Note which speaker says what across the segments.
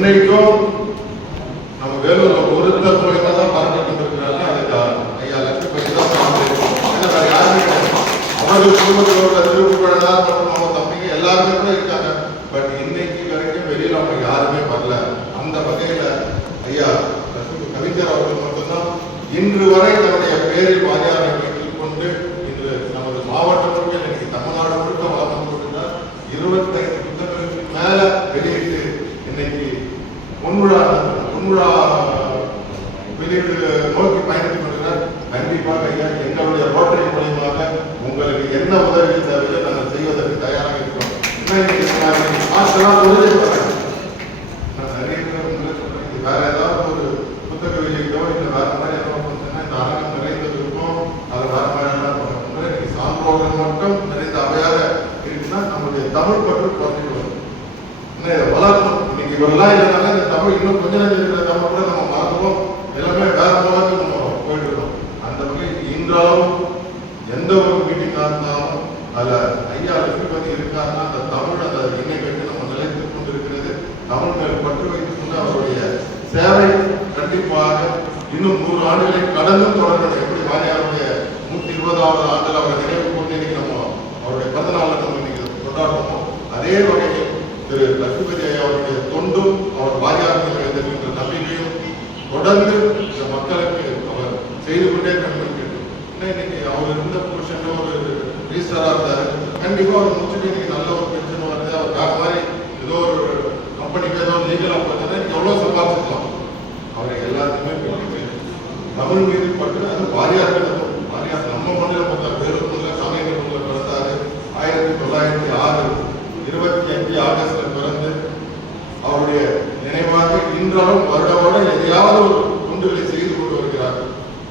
Speaker 1: இன்னைக்கும் நம்ம வேலூர்ல ஒருத்தர் மூலியமா தான் பறந்து கொண்டிருக்கிறாங்க அதுக்கு ஐயா லட்சுமி தான் வேற யாருமே கிடையாது. அவர்கள் குடும்பத்தோட திருப்புகழா மற்றும் அவங்க தம்பிங்க எல்லாருமே கூட இருக்காங்க. பட் இன்னைக்கு வரைக்கும் வெளியில அவங்க யாருமே வரல. அந்த வகையில ஐயா லட்சுமி கவிஞர் அவர்கள் மட்டும்தான் இன்று வரை தன்னுடைய பேரில் வாரியாரை வைத்துக் கொண்டு இன்று நமது மாவட்டம் முழுக்க இன்னைக்கு தமிழ்நாடு முழுக்க வளர்ந்து கொண்டிருக்கிறார் இருபத்தைந்து புத்தகங்களுக்கு மேல வெளியிட்டு இன்னைக்கு பொன்விழா பொன்விழா வெளியீடு நோக்கி பயணித்துக் கொண்டிருக்கிறார் கண்டிப்பாக ஐயா எங்களுடைய ரோட்டரி மூலியமாக உங்களுக்கு என்ன உதவி தேவையோ நாங்கள் செய்வதற்கு தயாராக இருக்கிறோம். இன்னைக்கு உதவி ஆசைலாம் உறுதி பண்ணுறேன் நான் நிறைய பேர் உங்களை சொல்றேன் இது வேற ஏதாவது ஒரு புத்தக வெளியீடோ இல்லை வேற மாதிரி ஏதாவது பண்ணுன்னா இந்த அரங்கம் நிறைந்தது இருக்கும் அது வேற மாதிரி எல்லாம் பண்ணுவோம் இன்னைக்கு சான்றோர்கள் மட்டும் நிறைந்த அவையாக இருக்குன்னா நம்மளுடைய தமிழ் பற்று குறைஞ்சிட்டு வரும் இன்னும் இதை வளர்க்கணும் இன்னைக்கு இவரெல்லாம் இல்லைனால இந்த தமிழ் இன்னும் கொஞ்ச நேரம் இருக்கிற தமிழ் கூட நம்ம மறந்துவோம் எல்லாமே வேற மூலத்துக்கு நம்ம போயிட்டு இருக்கோம் அந்த வகையில் இன்றளவும் எந்த ஒரு மீட்டிங்காக இருந்தாலும் அதுல ஐயா லட்சுமிபதி இருக்காருன்னா அந்த தமிழ் அந்த இணை கட்டி நம்ம நிலைத்து கொண்டிருக்கிறது தமிழ் மேல் பற்று வைத்துக் கொண்டு அவருடைய சேவை கண்டிப்பாக இன்னும் நூறு ஆண்டுகளை கடந்தும் தொடரணும் எப்படி வாரியாருடைய நூத்தி இருபதாவது ஆண்டில் அவரை நினைவு கொண்டு இன்னைக்கு நம்ம அவருடைய பிறந்த நாளில் நம்ம இன்னைக்கு கொண்டாடுறோமோ அதே வகையில் திரு லட்சுமதி ஐயா அவருடைய தொண்டும் அவர் வாரியார் மீது வைத்திருக்கின்ற நம்பிக்கையும் தொடர்ந்து இந்த மக்களுக்கு அவர் செய்து கொண்டே கண்டிருக்கிறது இன்னைக்கு அவர் இருந்த புருஷன் ஒரு ரீஸ்டராக இருந்தார். கண்டிப்பாக அவர் முடிச்சுட்டு இன்னைக்கு நல்ல ஒரு பென்ஷன் வருது அவர் வேற மாதிரி ஏதோ ஒரு கம்பெனிக்கு ஏதோ லீகலா போச்சுன்னா இன்னைக்கு எவ்வளவு சம்பாதிச்சிக்கலாம் அவரை எல்லாத்தையுமே பிடிக்கும் தமிழ் மீது பட்டு அது பாரியார் கிடக்கும் நம்ம மண்ணில் பார்த்தா வேலூர் சமயங்கள் பிறந்தாரு ஆயிரத்தி தொள்ளாயிரத்தி ஆறு இருபத்தி அஞ்சு ஆகஸ்ட்ல பிறந்து அவருடைய நினைவாக இன்றாலும் வருட வருடம் எதையாவது ஒரு தொண்டுகளை செய்து கொண்டு வருகிறார்.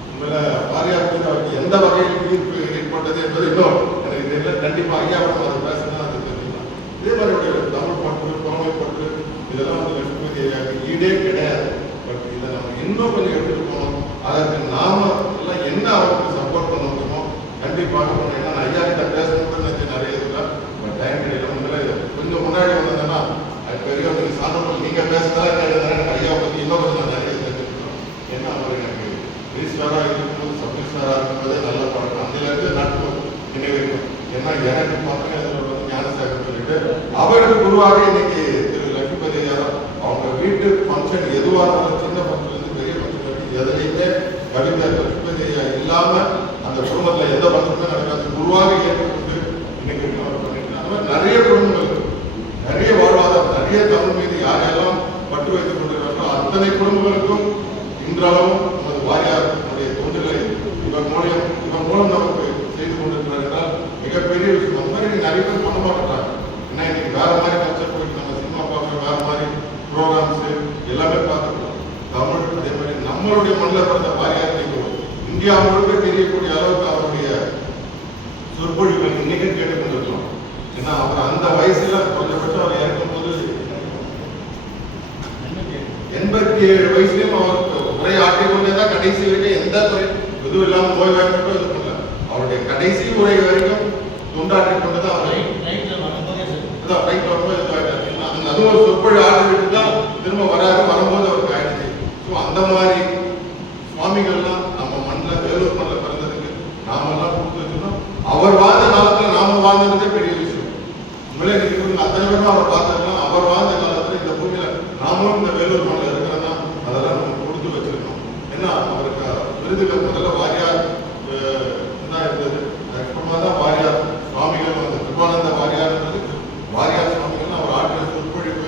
Speaker 1: உண்மையில வாரியார் மீது அவருக்கு எந்த வகையில் ஈர்ப்பு ஏற்பட்டது என்பது இன்னும் எனக்கு தெரியல. கண்டிப்பாக ஐயாவிடம் அதை பேசினா அது தெரியல இதே மாதிரி தமிழ் பற்று புறமை பற்று இதெல்லாம் வந்து லட்சுமி ஐயாவுக்கு ஈடே கிடையாது. பட் இதை நம்ம இன்னும் கொஞ்சம் எடுத்துட்டு போகணும். அதற்கு நாம எல்லாம் என்ன அவருக்கு சப்போர்ட் பண்ண முடியுமோ கண்டிப்பாக பண்ணணும் ஏன்னா ஐயா கிட்ட பேசணும்னு நினைச்சு நிறைய இதுல பட் டைம் கிடையாது உண்மையில கொஞ்சம் முன்னாடி வந்ததுன்னா அது பெரிய நீங்க சாதனம் நீங்க பேசுறதா கேட்டதுனால எனக்கு ஐயா பத்தி இன்னும் கொஞ்சம் நிறைய தெரிஞ்சுக்கணும். ஏன்னா அவர் எனக்கு ரிஜிஸ்டாரா இருக்கும்போது சப்ரிஜிஸ்டாரா இருக்கும்போது நல்ல பழக்கம். அதுல இருந்து நட்பு நினைவிருக்கும் ஏன்னா எனக்கு பக்கம் ஞானசாகர் சொல்லிட்டு அவருக்கு குருவாக இன்னைக்கு திரு லட்சுமதி ஐயா அவங்க வீட்டு ஃபங்க்ஷன் எதுவாக இருந்தாலும் சின்ன ஃபங்க்ஷன் இருந்து பெரிய ஃபங்க்ஷன் வரைக்கும் எதுலையுமே கவிஞர் இல்லாம அந்த குடும்பத்துல எந்த பிரச்சனையும் நடக்காது. குருவாக ஏற்பட்டு இன்னைக்கு அந்த மாதிரி நிறைய குடும்பங்கள் நிறைய வாழ்வாதாரம் நிறைய தமிழ் மீது யாரெல்லாம் பட்டு வைத்துக் கொண்டிருக்கிறார்களோ அத்தனை குடும்பங்களுக்கும் இன்றளவும் நமது வாரியாருடைய தொண்டுகளை இவர் மூலம் இவர் மூலம் நமக்கு செய்து கொண்டிருக்கிறார் என்றால் மிகப்பெரிய விஷயம் அந்த மாதிரி நிறைய பேர் பண்ண மாட்டேங்கிறாங்க ஏன்னா இன்னைக்கு வேற மாதிரி கல்ச்சர் போயிட்டு நம்ம சினிமா பார்க்குறோம் வேற மாதிரி ப்ரோக்ராம்ஸ் எல்லாமே பார்த்துக்கலாம் தமிழ் அதே மாதிரி நம்மளுடைய மண்ணில் பிறந்த வாரியார் இன்னைக்கு இந்தியா முழுக்க தெரியக்கூடிய அளவுக்கு அவருடைய சொற்பொழிவுகள் இன்னைக்கு கேட்டுக் கொண்டிருக்கலாம் ஏன்னா அவர் அந்த வயசுல கொஞ்சபட்சம் அவர் இறக்கும்போது எண்பத்தி ஏழு வயசுலயும் அவருக்கு உரையாற்றிக் கொண்டே தான் கடைசி வரைக்கும் எந்த துறை இதுவும் இல்லாம நோய் வாய்ப்பட்டும் இது பண்ணல. அவருடைய கடைசி உரை வரைக்கும் தொண்டாற்றிக் கொண்டு தான் அவர் அதுவும் ஒரு சொற்பொழி ஆடிட்டு தான் திரும்ப வராரு வரும்போது அவருக்கு ஆயிடுச்சு ஸோ அந்த மாதிரி சுவாமிகள்லாம் நம்ம மண்ணில் வேலூர் மண்ணில் பிறந்ததுக்கு நாமெல்லாம் கொடுத்து வச்சிருந்தோம் அவர் வாழ்ந்த காலத்துல நாம வாழ்ந்ததே பெரிய விஷயம் உண்மையிலே இன்னைக்கு இவங்க அத்தனை பேரும் அவர் பார்த்துருக்கலாம் அவர் வாழ்ந்த காலத்துல இந்த பூமியில நாமும் இந்த வேலூர் மண்ணில் இருக்கிறோம்னா அதெல்லாம் நம்ம கொடுத்து வச்சிருக்கோம் ஏன்னா அவருக்கு விருதுல முதல்ல வாரியார் என்ன இருந்தது? அதுக்கப்புறமா தான் வாரியார் சுவாமிகள் வந்து கிருபானந்த வாரியார்ன்றது வாரியார் சுவாமிகள் அவர் ஆற்றிய சொற்பொழிவு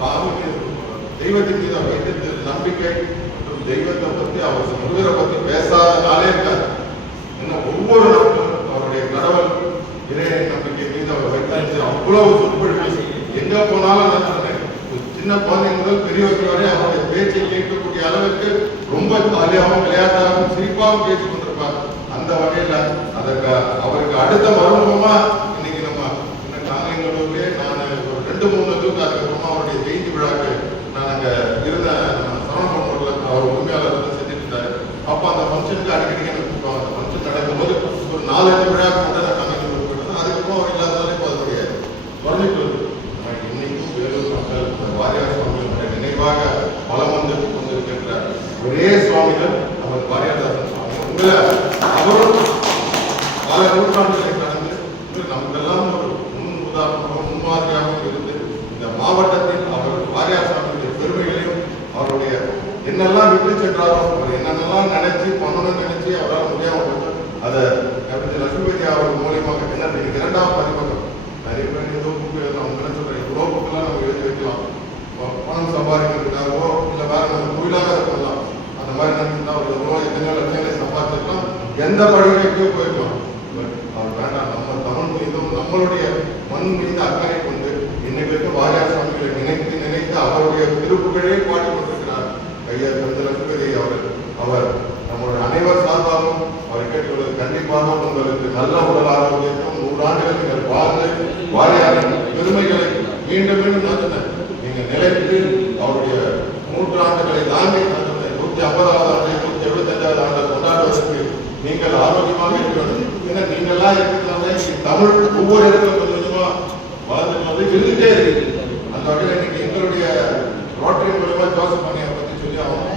Speaker 1: சாமி தெய்வத்தின் மீது அவர் வைத்திருந்த நம்பிக்கை மற்றும் தெய்வத்தை பத்தி அவர் முருகரை பத்தி பேசாத நாளே இருக்காது ஏன்னா ஒவ்வொரு அவருடைய கடவுள் இறை நம்பிக்கை மீது அவர் வைத்தாச்சு அவ்வளவு சொற்பொழிவு. எங்க போனாலும் நான் சொன்னேன் சின்ன குழந்தை முதல் பெரியவர்கள் வரை அவருடைய பேச்சை கேட்கக்கூடிய அளவுக்கு ரொம்ப ஜாலியாகவும் விளையாட்டு அம்மாவும் பேசி கொண்டிருப்பார். அந்த வகையில அதற்கு அவருக்கு அடுத்த மறுமுகமா இன்னைக்கு நம்ம இன்னும் காங்கலூர்லயே நான் ஒரு ரெண்டு மூணு இதுக்கு அதுக்கப்புறமா அவருடைய ஜெயந்தி விழாக்கு நான் அங்க இருந்த சரவணபவன்ல அவர் உரிமையாளர் வந்து செஞ்சுட்டு இருந்தாரு அப்ப அந்த ஃபங்க்ஷனுக்கு அடிக்கடி எனக்கு கூப்பிடுவாங்க? அந்த ஃபங்க்ஷன் நடக்கும் போது ஒரு நாலஞ்சு விழா கூட நான் காங்கலூர் போயிட்டு அதுக்கப்புறம் அவர் இல்லாததாலே இப்போ அதனுடைய குறைஞ்சிட்டு வருது. இன்னைக்கும் வேலூர் மக்கள் வாரியார் சுவாமிகளுடைய நினைவாக பலம் வந்து கொண்டிருக்கின்றார் ஒரே சுவாமிகள் இதுல அவரும் பல நூற்றாண்டுகளை கடந்து நமக்கெல்லாம் ஒரு முன் உதாரணமாக முன்மாதிரியாக இருந்து இந்த மாவட்டத்தில் அவர் வாரியாசாமியுடைய பெருமைகளையும் அவருடைய என்னெல்லாம் விட்டு சென்றாரோ அவர் என்னென்னலாம் நினைச்சு பண்ணணும்னு நினைச்சு அவரால் முடியாமல் போச்சு அதை கவிஞர் லட்சுமிபதி அவர் மூலியமாக என்ன இரண்டாம் பதிப்பகம் நிறைய பேர் ஏதோ புக்கு அவங்க என்ன சொல்றேன் இவ்வளோ புக்கெல்லாம் நம்ம எழுதி வைக்கலாம். பணம் சம்பாதிக்கிறதுக்காகவோ இல்லை வேற நம்ம தொழிலாக எந்த படிக்கைக்கோ போயிருக்கலாம். பட் அவர் வேண்டாம். நம்ம தமிழ் மீதும் நம்மளுடைய மண் மீது அக்கறை கொண்டு இன்னைக்கு இருக்க வாரியார் சுவாமிகளை நினைத்து நினைத்து அவருடைய திருப்புகழே பாடிக்கொண்டிருக்கிறார் ஐயா கந்த அவர் அவர் நம்மளுடைய அனைவர் சார்பாகவும் அவர் கேட்டுக்கொள்வது கண்டிப்பாக உங்களுக்கு நல்ல உடல் ஆரோக்கியத்தும் நூறாண்டுகள் நீங்கள் வாழ்ந்து வாரியாரின் பெருமைகளை மீண்டும் மீண்டும் நான் நீங்கள் நிலைத்து அவருடைய நூற்றாண்டுகளை தாண்டி நீங்கள் ஆரோக்கியமாக இருக்கிறது வேண்டும் ஏன்னா நீங்கள்லாம் இருக்கிறதுனால தமிழ் ஒவ்வொரு இடத்துல கொஞ்சம் கொஞ்சமாக வளர்ந்து வந்து இருந்துட்டே இருக்கு அந்த வகையில் இன்னைக்கு எங்களுடைய ரோட்டரி மூலமா ஜோசப் பண்ணியை பற்றி சொல்லி அவங்க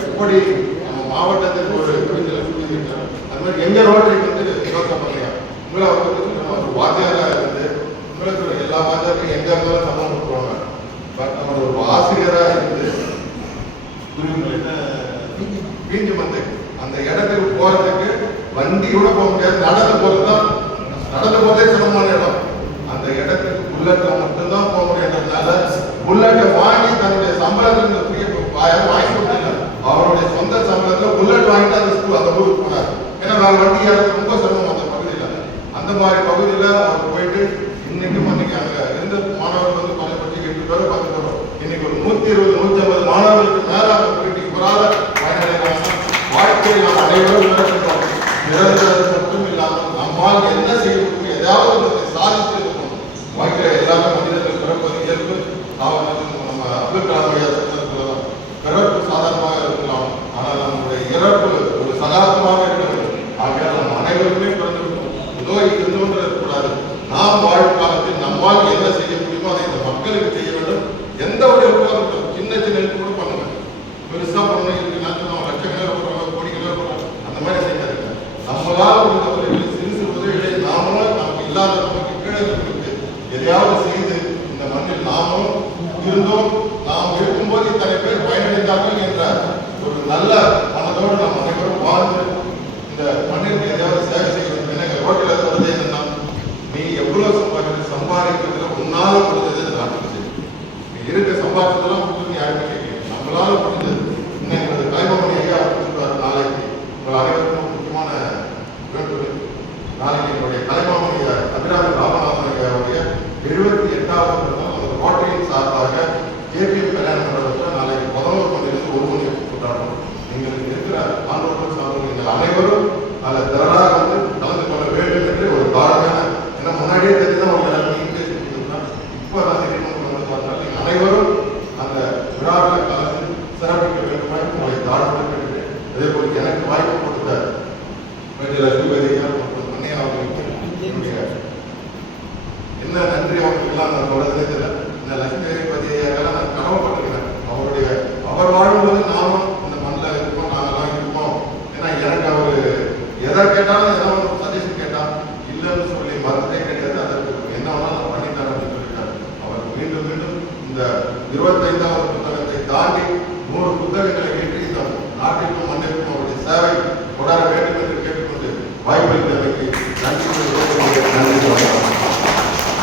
Speaker 1: எப்படி நம்ம மாவட்டத்துக்கு ஒரு கவிஞர் சொல்லியிருக்காங்க அது மாதிரி எங்கள் ரோட்டரிக்கு வந்து ஜோசப் பண்ணியா உங்களை அவர் பத்தி சொல்லணும் அவர் இருந்து உங்களுக்கு எல்லா வாத்தியாருக்கும் எங்கே இருந்தாலும் சம்பளம் கொடுக்குவாங்க பட் நம்ம ஒரு ஆசிரியராக இருந்து புரியுங்களா என்ன? வந்து அந்த இடத்துக்கு போறதுக்கு வண்டி கூட போக முடியாது. நடந்து போகிறது தான் நடந்து போறதே சிரமமான இடம். அந்த இடத்துக்கு புல்லட்ல மட்டும்தான் போக முடியாததுனால புல்லட்டை வாங்கி தன்னுடைய சம்பளத்துல ஃப்ரீ வாங்கி கொடுத்தாங்க அவருடைய சொந்த சம்பளத்துல புல்லட் வாங்கிட்டு அந்த ஸ்கூல் அந்த ஊருக்கு போனார். ஏன்னா வேற வண்டி ஏறது ரொம்ப சிரமம் அந்த பகுதியில. அந்த மாதிரி பகுதியில அவர் போயிட்டு இன்னைக்கு அன்னைக்கு அங்க இருந்த மாணவர்கள் வந்து கொஞ்சம் பற்றி எட்டு பேர் பத்து இன்னைக்கு ஒரு நூத்தி இருபது நூத்தி ஐம்பது மாணவர்களுக்கு மேல அவங்க போயிட்டு இவரால பயனடைகிறாங்க வாழ்க்கையை நாம் அனைவரும் மட்டும் இல்லாமல் நம்மால் என்ன செய்ய முடியும் ஏதாவது ஒன்றை சாதித்து இருக்கணும் எல்லாமே மனிதர்கள் பிறப்பது இயல்பு. அவர் நம்ம அப்துல் கலாம் ஐயா பிறப்பு சாதாரணமாக இருக்கலாம். ஆனால் நம்முடைய இறப்பு ஒரு சாதாரணமாக இருக்க வேண்டும். ஆகையால் நம்ம அனைவருமே பிறந்திருக்கோம் நோய் இருந்தோன்று இருக்கக்கூடாது. நாம் வாழும் காலத்தில் நம்மால் என்ன செய்ய முடியுமோ அதை இந்த மக்களுக்கு செய்ய வேண்டும். எந்த ஒரு சின்ன சின்ன help கூட பண்ணுங்க பெருசா பண்ணணும் இருக்கு நான் சொன்ன லட்சக்கணக்கில் போடுறாங்க கோடிக்கணக்கில் போடுறாங்க அந்த மாதிரி செய்யாதுங்க நம்மளால் முடிந்த உதவிகளை சிறு சிறு உதவிகளை நாமளும் நமக்கு இல்லாத நமக்கு கீழே இருக்கிறதுக்கு எதையாவது செய்து இந்த மண்ணில் நாமும் இருந்தும் நாம் இருக்கும்போது இத்தனை பேர் பயனடைந்தார்கள் என்ற ஒரு நல்ல மனதோடு நாம் அனைவரும் வாழ்ந்து இந்த மண்ணிற்கு ஏதாவது சேவை செய்ய வேண்டும் என எங்கள் ரோட்டில் சொல்றதே என்னன்னா நீ எவ்வளவு சம்பாதிக்க சம்பாதிக்கிறதுல உன்னால கொடுத்தது இந்த நாட்டுக்கு நீ இருக்க சம்பாதிச்சதெல்லாம் சார்பில் நீங்கள் அனைவரும்